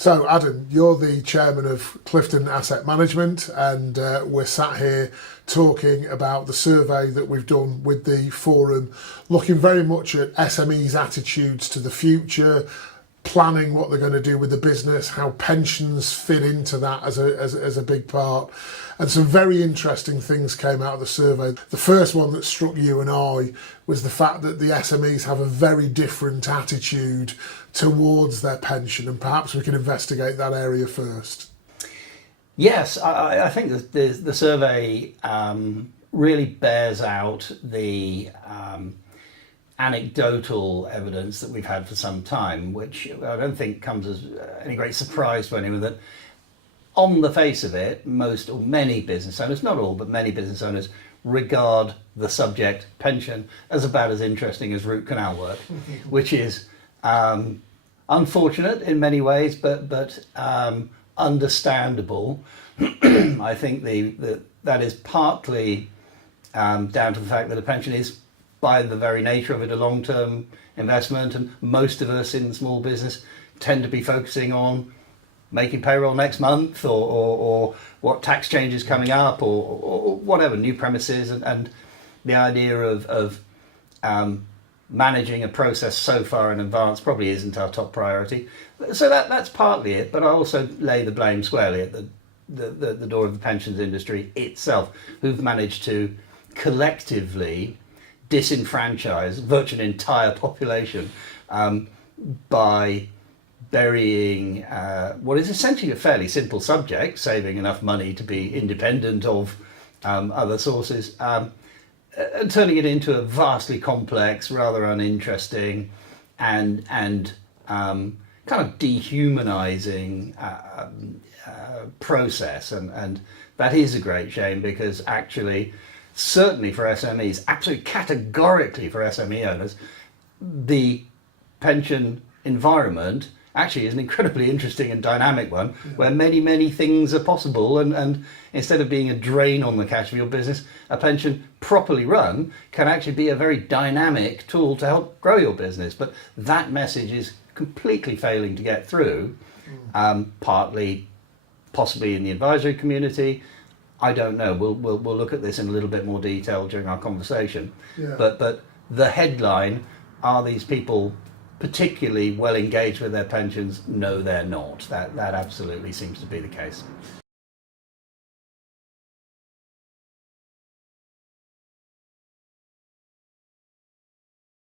So, Adam, you're the chairman of Clifton Asset Management, and we're sat here talking about the survey that we've done with the forum, looking very much at SMEs' attitudes to the future, planning what they're going to do with the business, how pensions fit into that as a big part. And some very interesting things came out of the survey. The first one that struck you and I was the fact that the SMEs have a very different attitude towards their pension, and perhaps we can investigate that area first. Yes, I think that the survey really bears out the anecdotal evidence that we've had for some time, which I don't think comes as any great surprise to anyone, that on the face of it, most or many business owners, not all, but many business owners, regard the subject pension as about as interesting as root canal work, which is unfortunate in many ways, but understandable. I think that is partly down to the fact that a pension is, by the very nature of it, a long-term investment, and most of us in small business tend to be focusing on making payroll next month, or what tax change is coming up, or whatever, new premises, and the idea of managing a process so far in advance probably isn't our top priority. So that's partly it, but I also lay the blame squarely at the door of the pensions industry itself, who've managed to collectively disenfranchise virtually an entire population by burying what is essentially a fairly simple subject, saving enough money to be independent of other sources, and turning it into a vastly complex, rather uninteresting, and kind of dehumanizing process. And that is a great shame, because actually, certainly for SMEs, absolutely categorically for SME owners, the pension environment actually is an incredibly interesting and dynamic one, where many things are possible, and instead of being a drain on the cash of your business, a pension properly run can actually be a very dynamic tool to help grow your business. But that message is completely failing to get through, partly possibly in the advisory community. I don't know. We'll look at this in a little bit more detail during our conversation. Yeah. But the headline, are these people particularly well engaged with their pensions? No, they're not. That absolutely seems to be the case.